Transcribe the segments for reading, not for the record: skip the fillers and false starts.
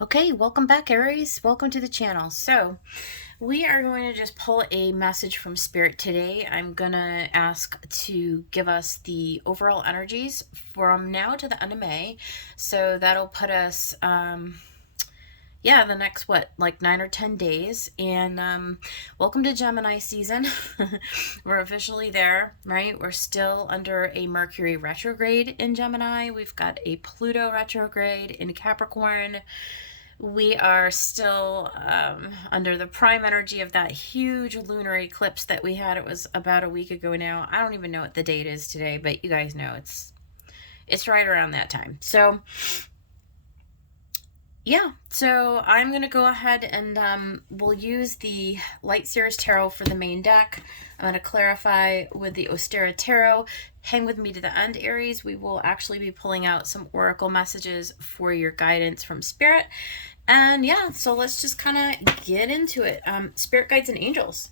Okay, welcome back, Aries. Welcome to the channel. So, we are going to just pull a message from Spirit today. I'm going to ask to give us the overall energies from now to the end of May. So, that'll put us, the next, like 9 or 10 days. And welcome to Gemini season. We're officially there, right? We're still under a Mercury retrograde in Gemini. We've got a Pluto retrograde in Capricorn. We are still under the prime energy of that huge lunar eclipse that we had. It was about a week ago now. I don't even know what the date is today, but you guys know it's right around that time. So yeah, so I'm going to go ahead and we'll use the Light Series Tarot for the main deck. I'm going to clarify with the Ostera Tarot. Hang with me to the end, Aries. We will actually be pulling out some oracle messages for your guidance from Spirit. And yeah, so let's just kind of get into it. Spirit guides and angels,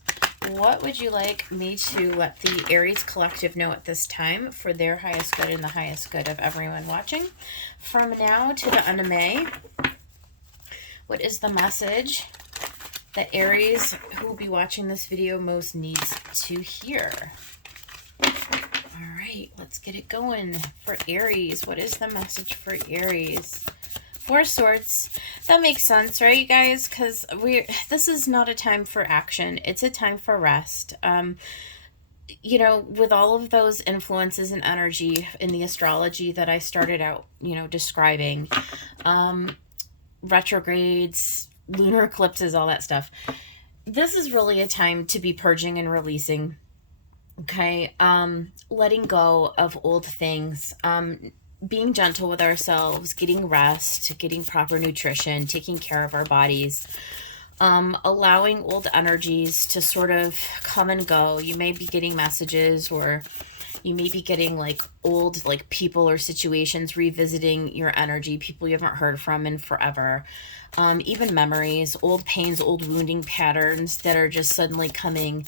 what would you like me to let the Aries collective know at this time for their highest good and the highest good of everyone watching? From now to the end of May, what is the message that Aries, who will be watching this video, most needs to hear? All right, let's get it going. For Aries, what is the message for Aries? Four of Swords. That makes sense, right, you guys? Because this is not a time for action. It's a time for rest. With all of those influences and energy in the astrology that I started out, describing, retrogrades, lunar eclipses, all that stuff. This is really a time to be purging and releasing. Okay. Letting go of old things. Being gentle with ourselves, getting rest, getting proper nutrition, taking care of our bodies, allowing old energies to sort of come and go. You may be getting messages, or you may be getting like old people or situations revisiting your energy, people you haven't heard from in forever. Even memories, old pains, old wounding patterns that are just suddenly coming,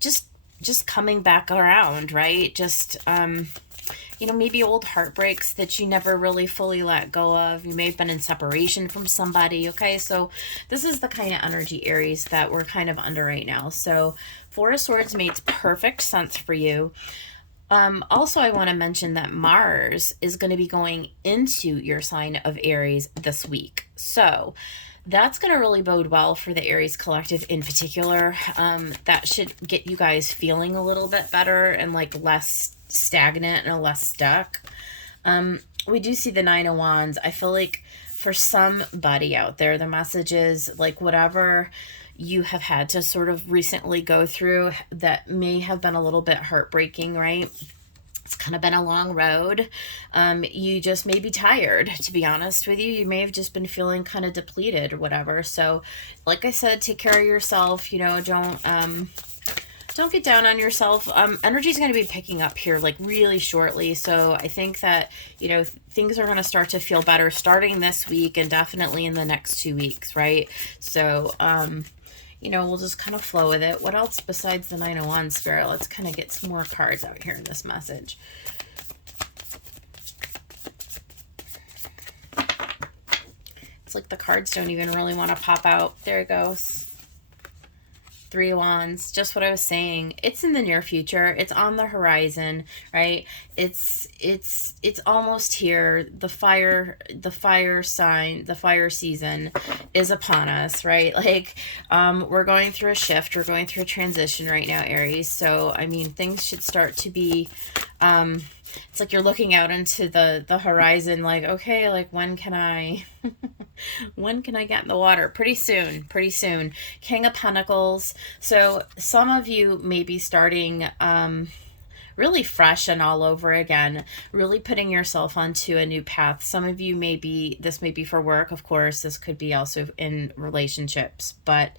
just coming back around, right? Maybe old heartbreaks that you never really fully let go of. You may have been in separation from somebody, okay? So this is the kind of energy, Aries, that we're kind of under right now. So Four of Swords makes perfect sense for you. Also, I want to mention that Mars is going to be going into your sign of Aries this week. So that's going to really bode well for the Aries collective in particular. That should get you guys feeling a little bit better and less stagnant and less stuck. We do see the Nine of Wands. I feel like for somebody out there, the message is whatever you have had to sort of recently go through that may have been a little bit heartbreaking, right? It's kind of been a long road. You just may be tired, to be honest with you. You may have just been feeling kind of depleted or whatever. So, like I said, take care of yourself. Don't get down on yourself. Energy is going to be picking up here really shortly. So I think that, things are going to start to feel better starting this week and definitely in the next 2 weeks, right? So, we'll just kind of flow with it. What else besides the Nine of Wands, Spirit? Let's kind of get some more cards out here in this message. It's like the cards don't even really want to pop out. There it goes. Three of Wands, just what I was saying. It's in the near future. It's on the horizon, right? It's almost here. The fire season is upon us, right? We're going through a shift. We're going through a transition right now, Aries. So, I mean, things should start to be, it's like you're looking out into the horizon, okay, when can I when can I get in the water? Pretty soon. King of Pentacles. So some of you may be starting really fresh and all over again, really putting yourself onto a new path. Some of you this may be for work, of course. This could be also in relationships, but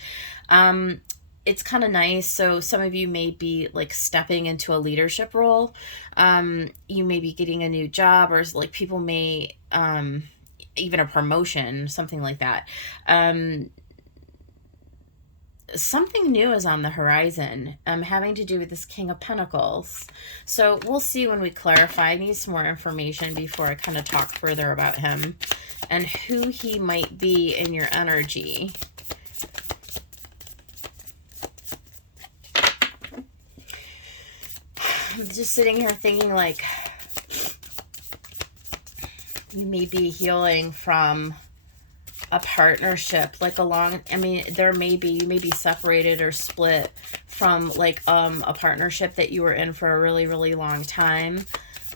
it's kind of nice. So some of you may be stepping into a leadership role. You may be getting a new job, or people may even a promotion, something like that. something new is on the horizon, having to do with this King of Pentacles. So we'll see when we clarify. I need some more information before I kind of talk further about him and who he might be in your energy. I'm just sitting here thinking like you may be healing from a partnership, like a long, I mean, you may be separated or split from like a partnership that you were in for a really, really long time.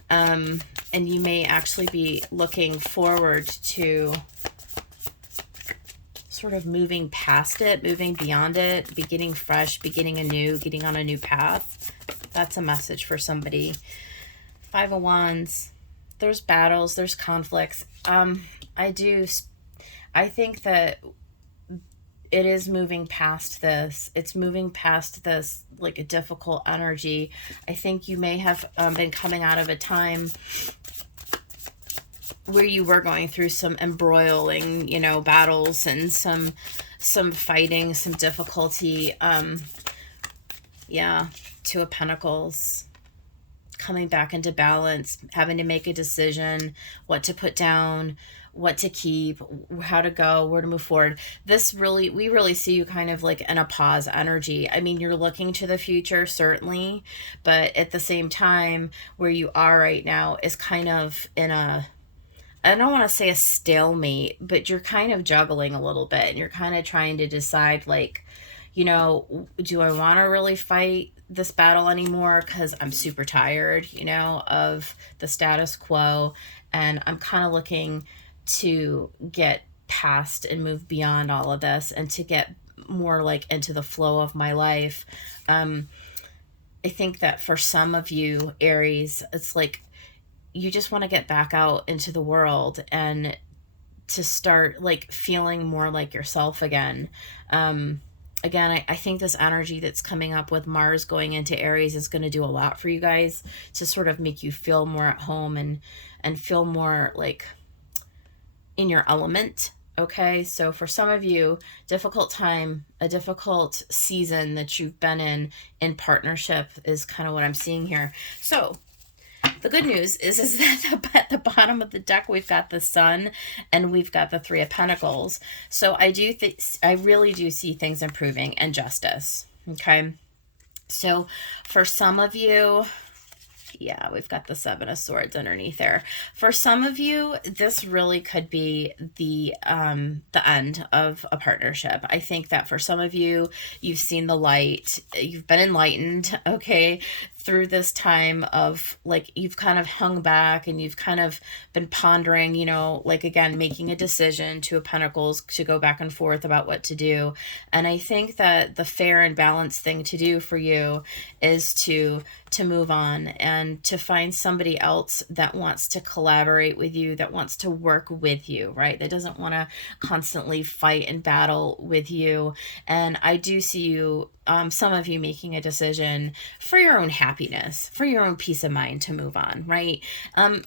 And you may actually be looking forward to sort of moving past it, moving beyond it, beginning fresh, beginning anew, getting on a new path. That's a message for somebody. Five of Wands. There's battles, there's conflicts. I think that it is moving past this. It's moving past this, like a difficult energy. I think you may have been coming out of a time where you were going through some embroiling, you know, battles and some fighting, some difficulty. Yeah, Two of Pentacles. Coming back into balance, having to make a decision, what to put down, what to keep, how to go, where to move forward. We really see you kind of like in a pause energy. I mean, you're looking to the future, certainly, but at the same time, where you are right now is kind of in a, I don't want to say a stalemate, but you're kind of juggling a little bit, and you're kind of trying to decide, like, you know, do I want to really fight this battle anymore? Because I'm super tired, you know, of the status quo. And I'm kind of looking to get past and move beyond all of this and to get more like into the flow of my life. I think that for some of you, Aries, it's like you just want to get back out into the world and to start like feeling more like yourself again. Again, I think this energy that's coming up with Mars going into Aries is going to do a lot for you guys to sort of make you feel more at home and feel more like in your element. Okay, so for some of you, difficult time, a difficult season that you've been in partnership is kind of what I'm seeing here. So the good news is that at the bottom of the deck, we've got the Sun and we've got the Three of Pentacles. So I really do see things improving and justice. Okay. So for some of you, yeah, we've got the Seven of Swords underneath there. For some of you, this really could be the end of a partnership. I think that for some of you, you've seen the light, you've been enlightened, okay, through this time of like, you've kind of hung back and you've kind of been pondering, you know, like again, making a decision, Two of Pentacles, to go back and forth about what to do. And I think that the fair and balanced thing to do for you is to move on and to find somebody else that wants to collaborate with you, that wants to work with you, right? That doesn't want to constantly fight and battle with you. And I do see you, some of you making a decision for your own happiness, for your own peace of mind to move on, right?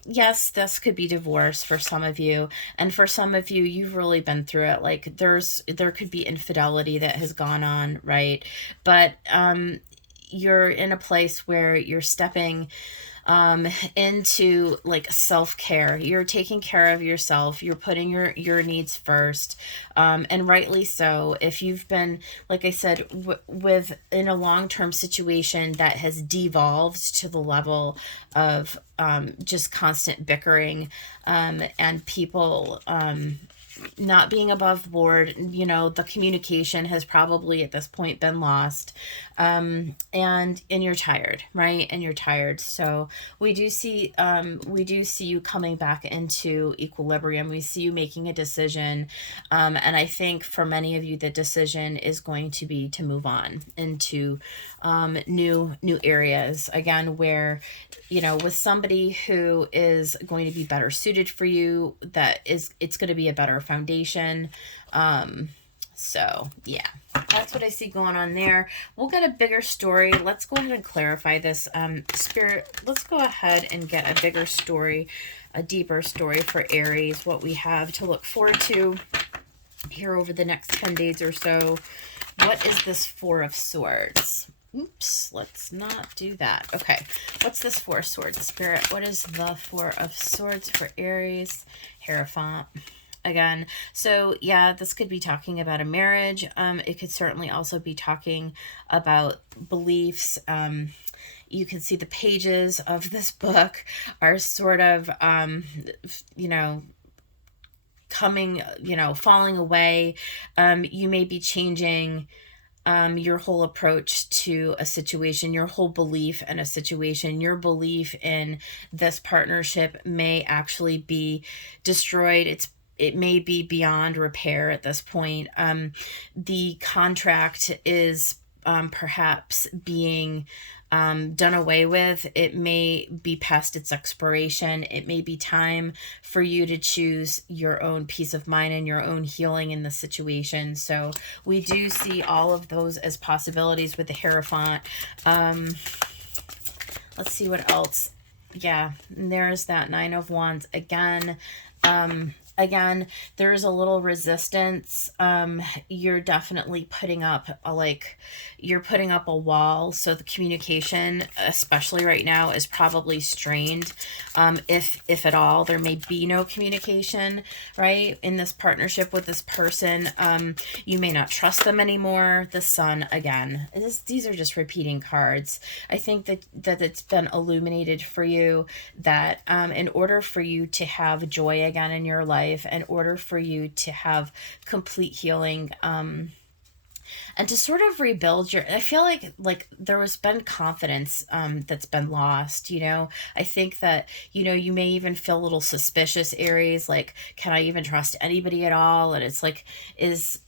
Yes, this could be divorce for some of you. And for some of you, you've really been through it. Like there could be infidelity that has gone on, right? But, you're in a place where you're stepping into like self-care. You're taking care of yourself. You're putting your needs first. And rightly so. If you've been, like I said, with in a long-term situation that has devolved to the level of just constant bickering and people not being above board, you know, the communication has probably at this point been lost. And you're tired, right? And you're tired. So we do see you coming back into equilibrium. We see you making a decision. And I think for many of you, the decision is going to be to move on into new areas again, where, you know, with somebody who is going to be better suited for you, it's going to be a better foundation. So yeah, that's what I see going on there. We'll get a bigger story. Let's go ahead and clarify this. Spirit, let's go ahead and get a bigger story, a deeper story for Aries, what we have to look forward to here over the next 10 days or so. What is this Four of Swords? Oops, let's not do that. Okay, what's this Four of Swords? Spirit, what is the Four of Swords for Aries? Hierophant. Again, so yeah, this could be talking about a marriage. It could certainly also be talking about beliefs. You can see the pages of this book are sort of, you know, coming, falling away. You may be changing your whole approach to a situation, your whole belief in a situation, your belief in this partnership may actually be destroyed. It may be beyond repair at this point. The contract is perhaps being done away with. It may be past its expiration. It may be time for you to choose your own peace of mind and your own healing in the situation. So we do see all of those as possibilities with the Hierophant. Let's see what else. Yeah, there's that Nine of Wands again. Again, there's a little resistance. You're definitely putting up you're putting up a wall. So the communication, especially right now, is probably strained. If at all, there may be no communication, right? In this partnership with this person, you may not trust them anymore. The Sun again. These are just repeating cards. I think that it's been illuminated for you that in order for you to have joy again in your life, in order for you to have complete healing, and to sort of rebuild I feel like there was been confidence that's been lost. I think that you may even feel a little suspicious, Aries, like, can I even trust anybody at all? And it's like, is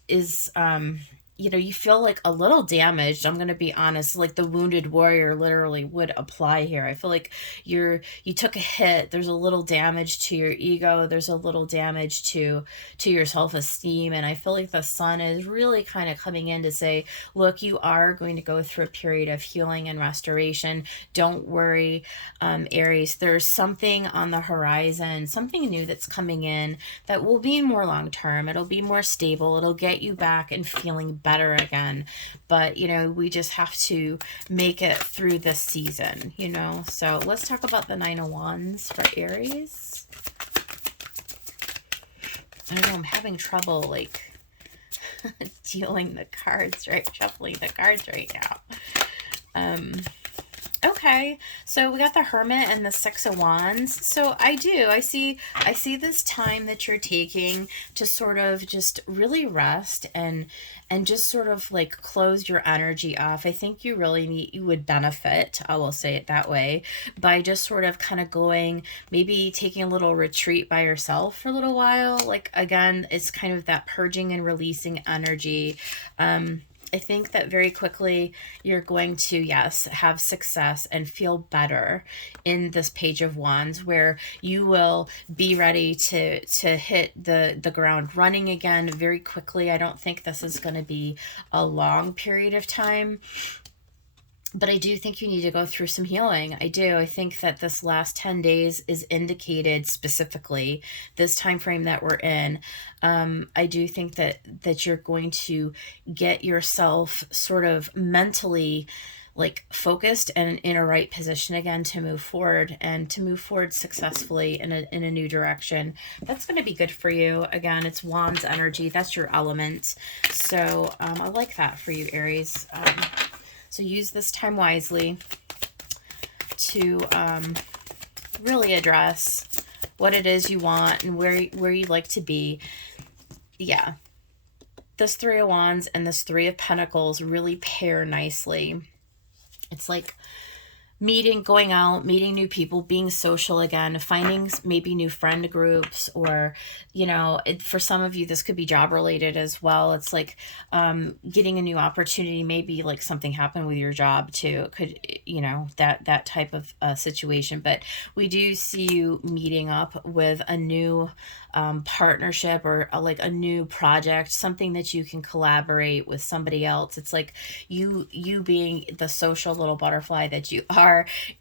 you feel like a little damaged. I'm going to be honest, like the wounded warrior literally would apply here. I feel like you took a hit. There's a little damage to your ego. There's a little damage to your self-esteem. And I feel like the Sun is really kind of coming in to say, look, you are going to go through a period of healing and restoration. Don't worry, Aries. There's something on the horizon, something new that's coming in that will be more long-term. It'll be more stable. It'll get you back and feeling better again. But we just have to make it through this season. So let's talk about the Nine of Wands for Aries. I don't know, I'm having trouble like dealing the cards, right? Shuffling the cards right now. Okay, so we got the Hermit and the Six of Wands. So I see this time that you're taking to sort of just really rest and just sort of like close your energy off. I think you would benefit, I will say it that way, by just sort of kind of going, maybe taking a little retreat by yourself for a little while. Like, again, it's kind of that purging and releasing energy. I think that very quickly you're going to, yes, have success and feel better in this Page of Wands, where you will be ready to hit the ground running again very quickly. I don't think this is going to be a long period of time, but I do think you need to go through some healing. I do. I think that this last 10 days is indicated specifically, this time frame that we're in. I do think that you're going to get yourself sort of mentally like focused and in a right position again to move forward and to move forward successfully in a new direction. That's going to be good for you. Again, it's Wands energy. That's your element. So I like that for you, Aries. So use this time wisely to really address what it is you want and where you'd like to be. Yeah. This Three of Wands and this Three of Pentacles really pair nicely. It's like going out, meeting new people, being social again, finding maybe new friend groups, or, for some of you, this could be job related as well. It's like getting a new opportunity, maybe like something happened with your job too. It could, that type of situation. But we do see you meeting up with a new partnership or like a new project, something that you can collaborate with somebody else. It's like you being the social little butterfly that you are,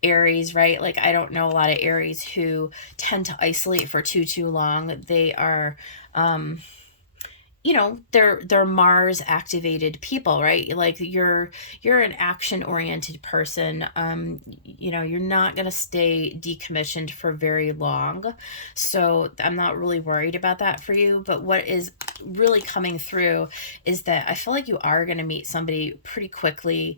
Aries, right? Like, I don't know a lot of Aries who tend to isolate for too long. They are you know, they're Mars activated people, right? Like you're an action oriented person. You know, you're not going to stay decommissioned for very long. So I'm not really worried about that for you. But what is really coming through is that I feel like you are going to meet somebody pretty quickly,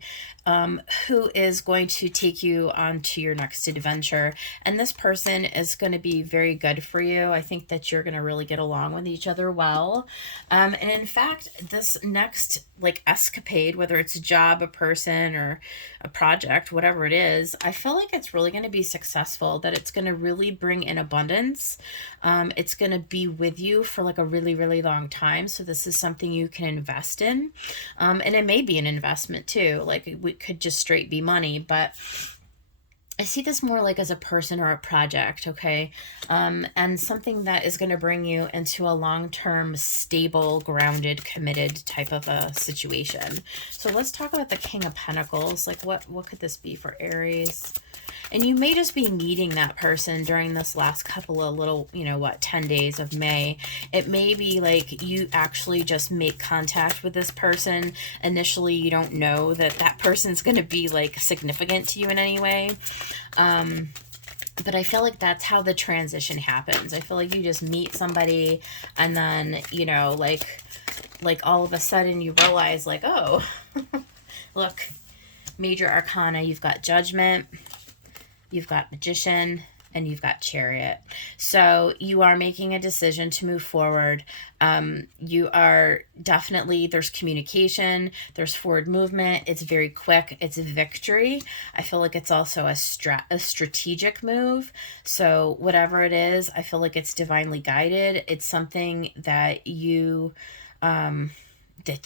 who is going to take you on to your next adventure. And this person is going to be very good for you. I think that you're going to really get along with each other well. And in fact, this next like escapade, whether it's a job, a person, or a project, whatever it is, I feel like it's really going to be successful, that it's going to really bring in abundance. It's going to be with you for like a really, really long time. So this is something you can invest in. And it may be an investment too. Like it could just straight be money, but I see this more like as a person or a project, okay? And something that is going to bring you into a long-term, stable, grounded, committed type of a situation. So let's talk about the King of Pentacles. Like what could this be for Aries? And you may just be meeting that person during this last couple of little, 10 days of May. It may be like you actually just make contact with this person. Initially, you don't know that that person's going to be like significant to you in any way. But I feel like that's how the transition happens. I feel like you just meet somebody and then, like all of a sudden you realize like, oh, look, major arcana, you've got Judgment, you've got Magician, and you've got Chariot. So you are making a decision to move forward. You are definitely, there's communication, there's forward movement. It's very quick. It's a victory. I feel like it's also a strategic move. So whatever it is, I feel like it's divinely guided. It's something that you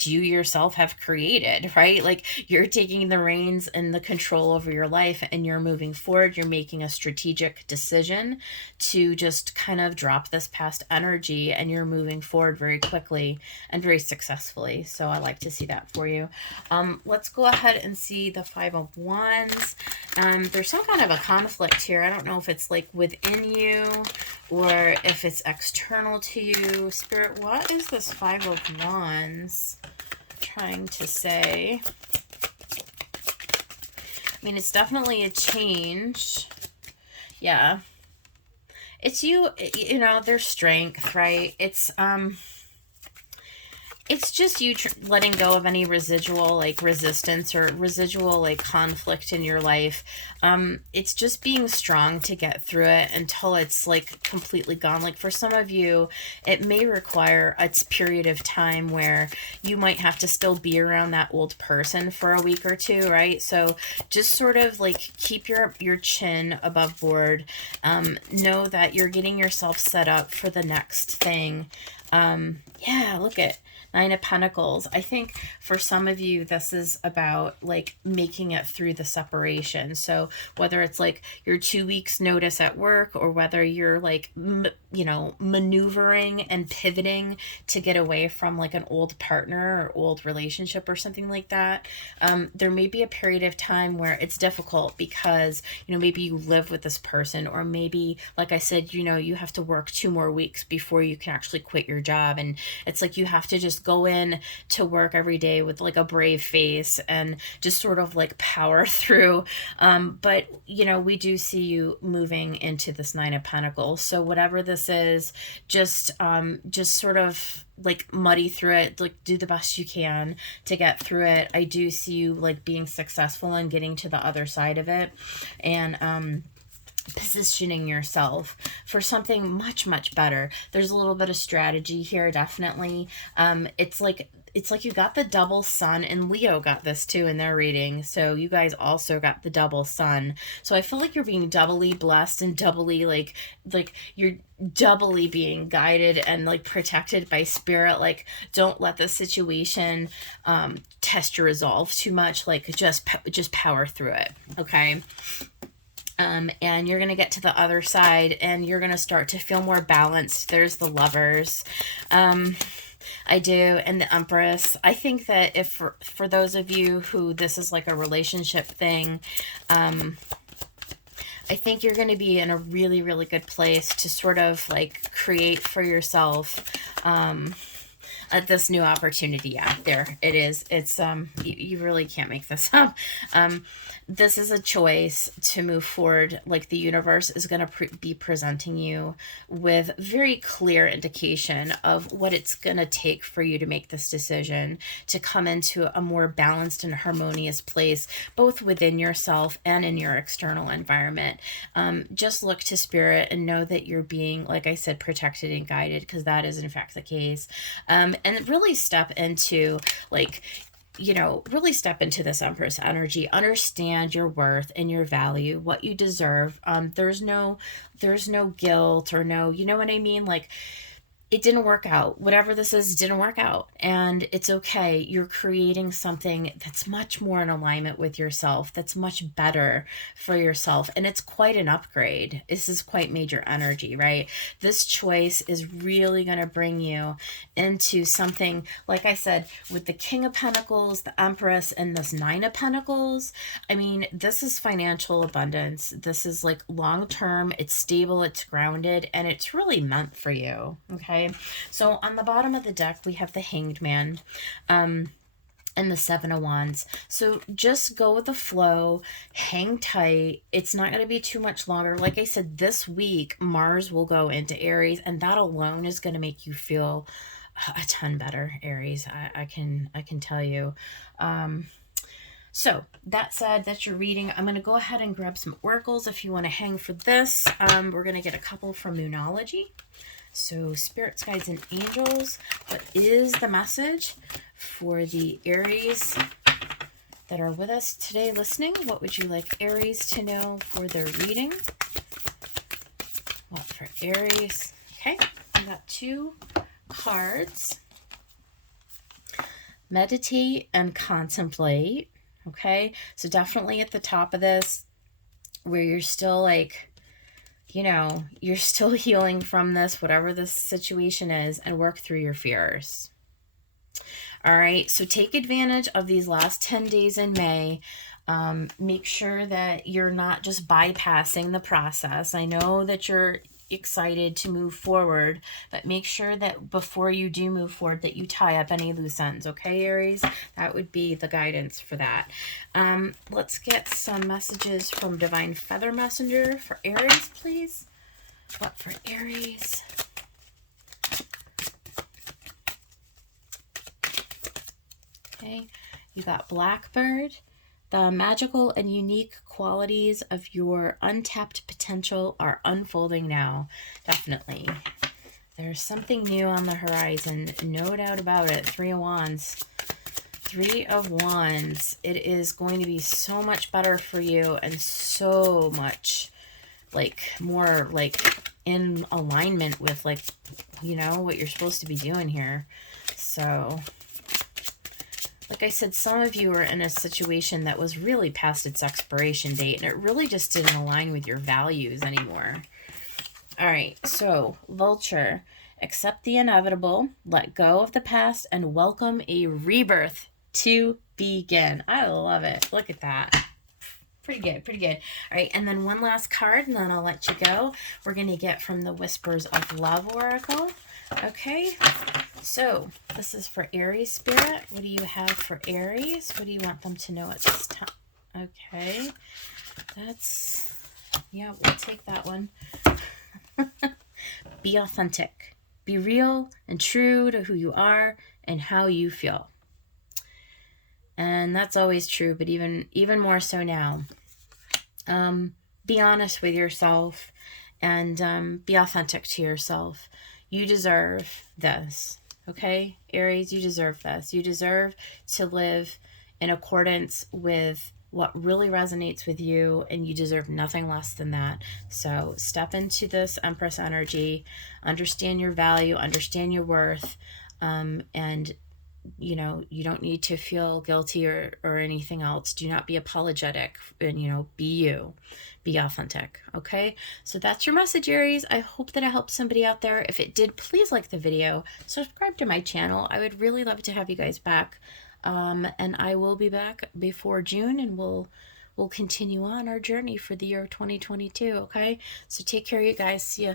yourself have created, right? Like you're taking the reins and the control over your life and you're moving forward. You're making a strategic decision to just kind of drop this past energy and you're moving forward very quickly and very successfully. So I like to see that for you. Let's go ahead and see the Five of Wands. There's some kind of a conflict here. I don't know if it's like within you or if it's external to you. Spirit, what is this Five of Wands trying to say? I mean, it's definitely a change. Yeah. It's their strength, right? It's just you letting go of any residual like resistance or residual like conflict in your life. It's just being strong to get through it until it's like completely gone. Like for some of you, it may require a period of time where you might have to still be around that old person for a week or two, right? So just sort of like keep your chin above board. Know that you're getting yourself set up for the next thing. Yeah, look at Nine of Pentacles. I think for some of you, this is about like making it through the separation. So whether it's like your 2 weeks notice at work or whether you're like, maneuvering and pivoting to get away from like an old partner or old relationship or something like that. There may be a period of time where it's difficult because, maybe you live with this person or maybe, like I said, you have to work 2 more weeks before you can actually quit your job. And it's like you have to just go in to work every day with like a brave face and just sort of like power through. But we do see you moving into this Nine of Pentacles. So whatever this is, just sort of like muddy through it, like do the best you can to get through it. I do see you like being successful and getting to the other side of it and positioning yourself for something much, much better. There's a little bit of strategy here, definitely. It's like you got the double sun, and Leo got this too in their reading. So you guys also got the double sun. So I feel like you're being doubly blessed and doubly like you're doubly being guided and like protected by spirit. Like don't let the situation test your resolve too much. Like just power through it. Okay. And you're going to get to the other side and you're going to start to feel more balanced. There's the Lovers. I do. And the Empress. I think that if for those of you who this is like a relationship thing, I think you're going to be in a really, really good place to sort of like create for yourself, at this new opportunity. Yeah, there it is. It's you really can't make this up. This is a choice to move forward. Like, the universe is going to be presenting you with very clear indication of what it's going to take for you to make this decision to come into a more balanced and harmonious place, both within yourself and in your external environment. Just look to spirit and know that you're being, like I said, protected and guided, because that is in fact the case. And really step into, like, really step into this Empress energy. Understand your worth and your value, what you deserve. There's no guilt or no, you know what I mean? Like, it didn't work out. Whatever this is, didn't work out. And it's okay. You're creating something that's much more in alignment with yourself, that's much better for yourself. And it's quite an upgrade. This is quite major energy, right? This choice is really going to bring you into something, like I said, with the King of Pentacles, the Empress, and this Nine of Pentacles. I mean, this is financial abundance. This is like long term. It's stable, it's grounded, and it's really meant for you. Okay. So on the bottom of the deck, we have the Hanged Man, and the Seven of Wands. So just go with the flow, hang tight. It's not going to be too much longer. Like I said, this week, Mars will go into Aries, and that alone is going to make you feel a ton better, Aries. I can tell you. So that said, that's your reading. I'm going to go ahead and grab some oracles if you want to hang for this. We're going to get a couple from Moonology. So spirits, guides, and angels, what is the message for the Aries that are with us today listening? What would you like Aries to know for their reading? What for Aries? Okay, we got 2 cards. Meditate and contemplate. Okay, so definitely at the top of this, where you're still like, you're still healing from this, whatever this situation is, and work through your fears. All right, so take advantage of these last 10 days in May. Make sure that you're not just bypassing the process. I know that you're excited to move forward, but make sure that before you do move forward that you tie up any loose ends. Okay, Aries? That would be the guidance for that. Let's get some messages from Divine Feather Messenger for Aries, please. What for Aries? Okay, you got Blackbird. The magical and unique qualities of your untapped potential are unfolding now. Definitely. There's something new on the horizon. No doubt about it. 3 of Wands. 3 of Wands. It is going to be so much better for you and so much, like, more, like, in alignment with, like, what you're supposed to be doing here. So, like I said, some of you are in a situation that was really past its expiration date, and it really just didn't align with your values anymore. All right, so Vulture, accept the inevitable, let go of the past, and welcome a rebirth to begin. I love it. Look at that. Pretty good, pretty good. All right, and then one last card, and then I'll let you go. We're going to get from the Whispers of Love Oracle. Okay, so this is for Aries Spirit. What do you have for Aries? What do you want them to know at this time? Okay, yeah, we'll take that one. Be authentic. Be real and true to who you are and how you feel. And that's always true, but even more so now. Be honest with yourself and be authentic to yourself. You deserve this, okay? Aries, you deserve this. You deserve to live in accordance with what really resonates with you, and you deserve nothing less than that. So step into this Empress energy, understand your value, understand your worth, and you don't need to feel guilty or anything else. Do not be apologetic, and be you, be authentic. Okay, so that's your message, Aries. I hope that I helped somebody out there. If it did, please like the video, subscribe to my channel. I would really love to have you guys back, and I will be back before June, and we'll continue on our journey for the year 2022. Okay, so take care, you guys. See ya.